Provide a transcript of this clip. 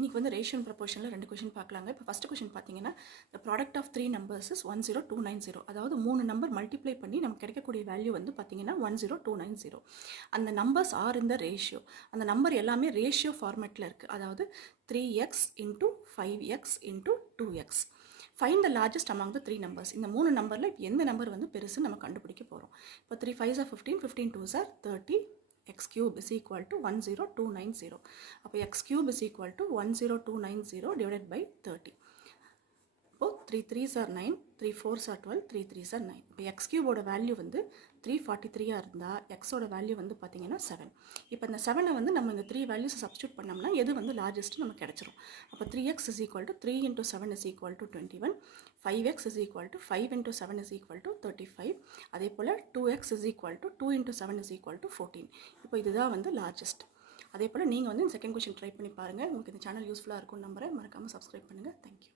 இன்றைக்கி வந்து ratio and ப்ரொபோர்ஷனில் 2 question பார்க்கலாங்க. இப்போ ஃபஸ்ட் கொஷின் பார்த்தீங்கன்னா the product of 3 numbers is 10290. அதாவது 3 நம்பர் மல்டிப்ளை பண்ணி நமக்கு கிடைக்கக்கூடிய வேல்யூ வந்து பார்த்தீங்கன்னா 10290. அந்த நம்பர்ஸ் ஆர் இந்த ரேஷியோ. அந்த நம்பர் எல்லாமே ரேஷியோ ஃபார்மேட்டில் இருக்குது. அதாவது 3x into 5x into 2x. Find the largest among the 3 numbers. இந்த 3 நம்பரில் இப்போ எந்த நம்பர் வந்து பெருசு நம்ம கண்டுபிடிக்க போகிறோம். இப்போ 3 5s are 15, 15 2s are 30. x cube is equal to 10290. அப்போ x cube is equal to 10290 divided by 30. இப்போ 3 3s are 9, 3 4s are 12, 3 3s are 9. இப்போ x cube ஓட வேல்யூ வந்து 343 இருந்தால் x ஓட வேல்யூ வந்து பார்த்தீங்கன்னா 7. இப்போ இந்த 7 வந்து நம்ம இந்த 3 வேல்யூஸ் சப்ஸ்டியூட் பண்ணோம்னா எது வந்து லார்ஜஸ்ட் நமக்கு கிடைச்சிரும். அப்போ 3x is equal to 3 into 7 is equal to 21. 5x is equal to 5 into 7 is equal to 35. அதே போல் 2x is equal to 2 into 7 is equal to 14. இப்போ இதுதான் வந்து லார்ஜஸ்ட். அதே போல் நீங்கள் வந்து இந்த செகண்ட் கொஷின் ட்ரை பண்ணி பாருங்கள். உங்களுக்கு இந்த சேனல் யூஸ்ஃபுல்லாக இருக்கும்னு நம்புறேன். மறக்காமல் சப்ஸ்கிரைப் பண்ணுங்கள். தேங்க்யூ.